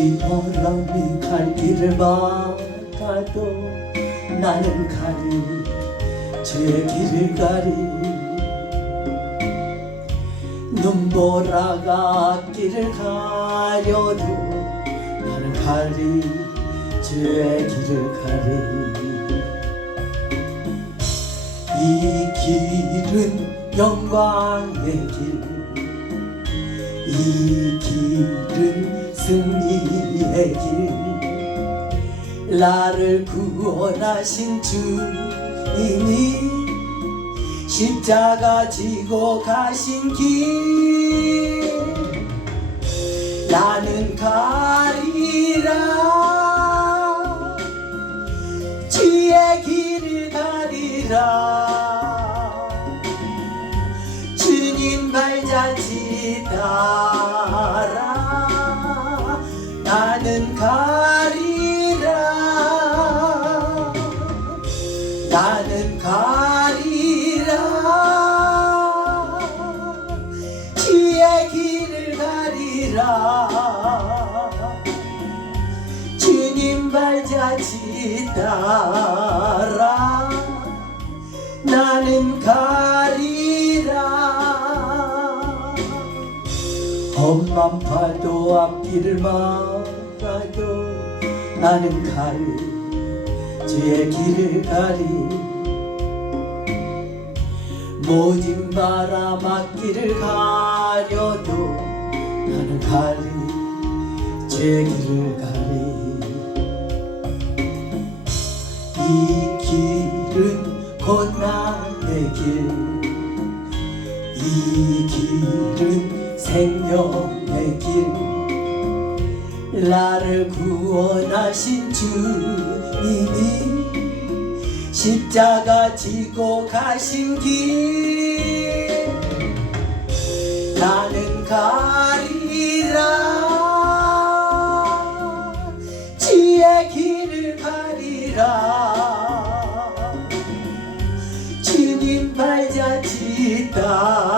비바람이 갈 길을 막아도 나는 가리 제 길을 가리. 눈보라가 길을 가려도 나는 가리 제 길을 가리. 이 길은 영광의 길이 길은 승리의 길 나를 구원하신 주님이 십자가 지고 가신 길 나는 가리라. 주의 길을 가리라. 주님 발자취 따 가리라. 주의 길을 가리라. 주님 발자취 따라 나는 가리라. 험한 파도 앞길을 막아도 나는 가리 주의 길을 가리 모진 바람 앞길을 가려도 나는 가리 주의 길을 가리. 이 길은 고난의 길이 길은 생명의 길. 나를 구원하신 주님이 십자가 지고 가신 길. 나는 가리라. 주의 길을 가리라. 주님 발자취 따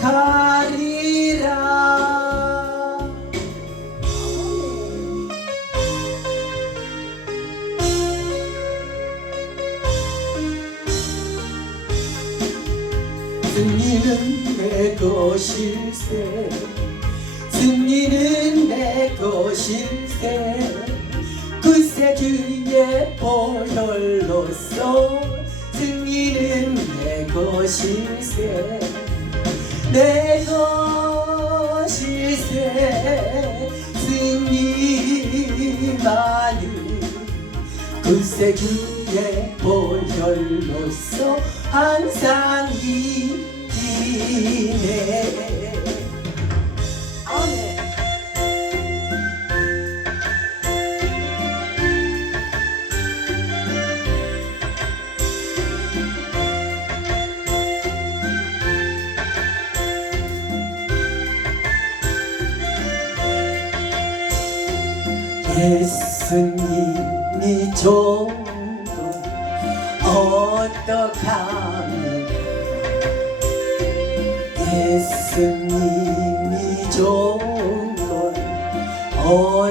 가리라. 승리는 내 것일세. 승리는 내 것일세. 그새 주의 보혈로서 승리는 내 것일세 내 승리만을 그새 주의 보혈로서 항상 이기네 예수님이 좋은 것 어떡합니까 예수님이 것 어떡합니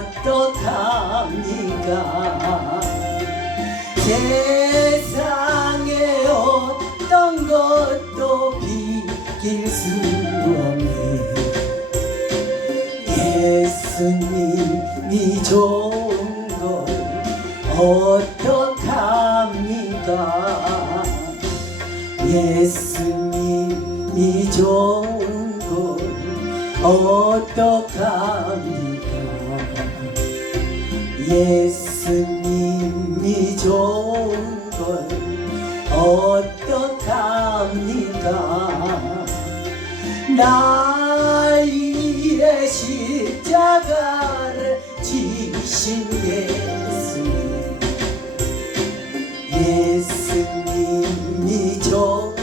예수님이 좋은 걸 어떡합니까? 나의 십자가를 지신 예수님. 예수님 애통한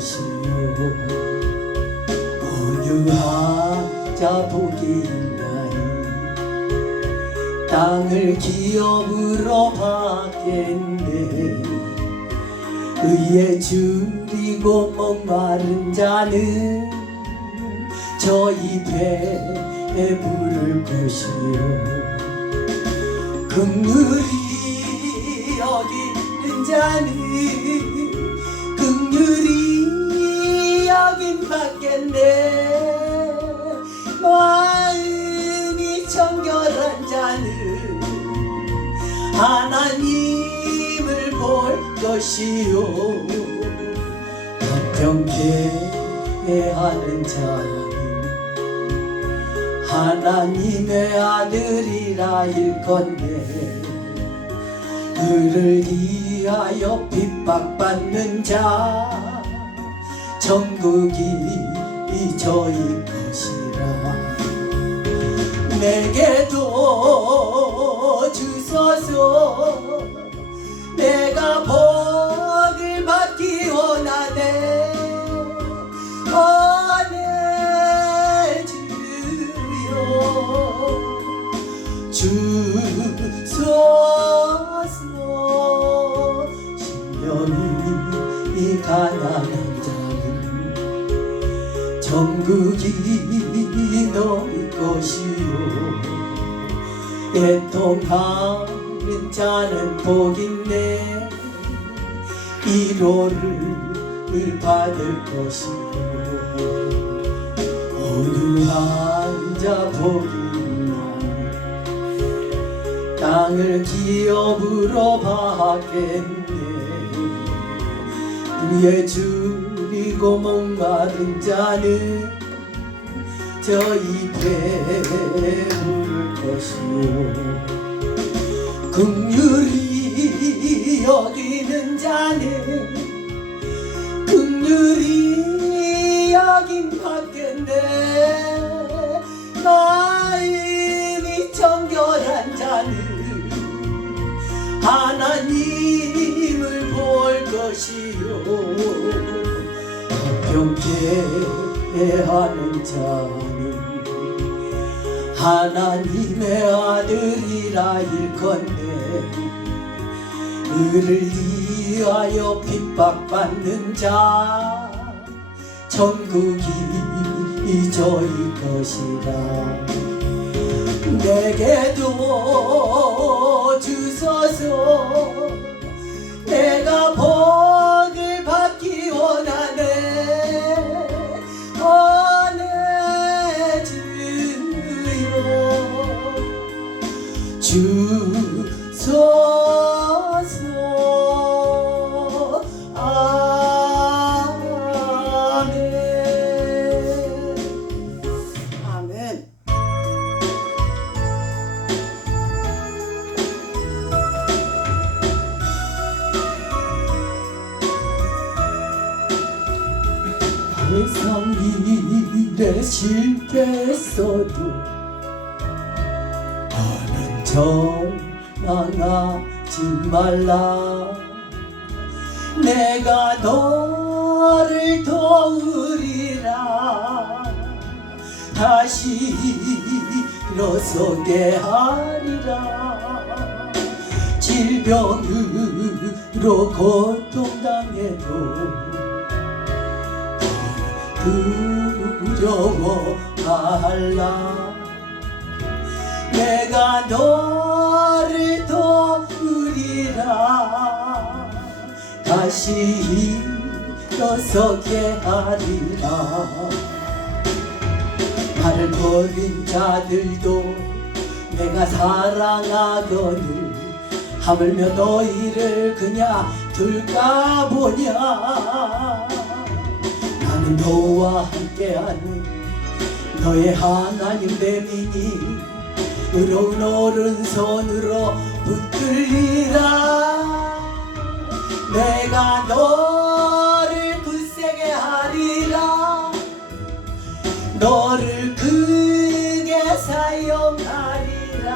것이요. 온유한 자 복이 있나니 땅을 기업으로 받겠네. 의에 줄이고 목마른 자는 저 입에 부를 것이요. 긍휼히 여기는 자는 받겠네 마음이 정결한 자는 하나님을 볼 것이요. 걱정케 하는 자는 하나님의 아들이라 일건데 그를 위하여 핍박받는 자 천국이 저희 것이라. 내게도 주소서 것이요. 애통하는 자는 복있네. 위로를 받을 것이요 온유한 자 복있나 땅을 기업으로 받겠네. 위에 줄이고 목마른 자는 저 입에 부를 것이요 긍휼히 여기는 자는 긍휼히 여긴 받겠네 마음이 정결한 자는 하나님을 볼 것이요. 병케 하는 자는 하나님의 아들이라 일건데 그를 위하여 핍박받는 자 천국이 저희 것이라. 내게도 주소서. 내가 복 일에 실패했어도 너는 절망하지 말라. 내가 너를 도우리라. 다시 일어서게 하리라. 질병으로 고 다시 일어서게 하리라. 나를 버린 자들도 내가 사랑하거늘 하물며 너희를 그냥 둘까 보냐. 나는 너와 함께하는 너의 하나님 됨이니 의로운 오른손으로 붙들리라 내가 너를 굳세게 하리라. 너를 크게 사용하리라.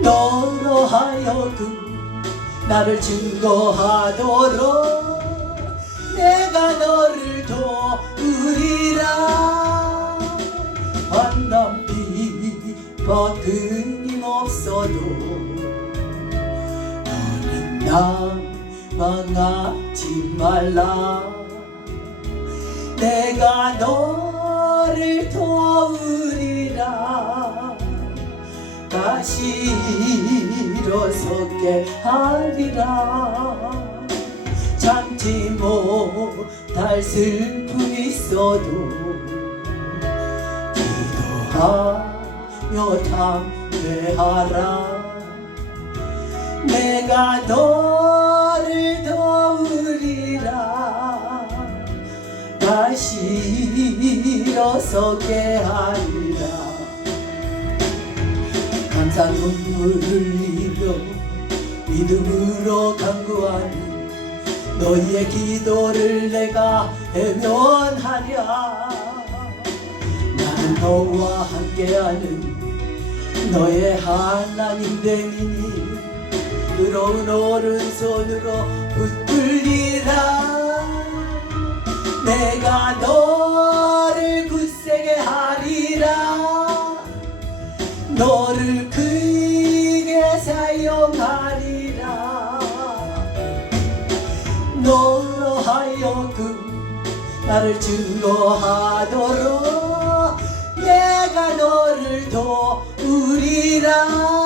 너로 하여금 나를 증거하도록 내가 너를 도우리라. 환담 비버드 나 망하지 말라. 내가 너를 도우리라. 다시 일어서게 하리라. 참지 못할 슬픔이 있어도 기도하며 담대하라 내가 너를 도우리라. 다시 일어서게 하리라. 감사 눈물 흘리며 믿음으로 간구하니 너희의 기도를 내가 해면하랴. 나는 너와 함께하는 너의 하나님 되니 의로운 오른손으로 붙들리라. 내가 너를 굳세게 하리라. 너를 크게 사용하리라. 너로 하여금 나를 증거하도록 내가 너를 도우리라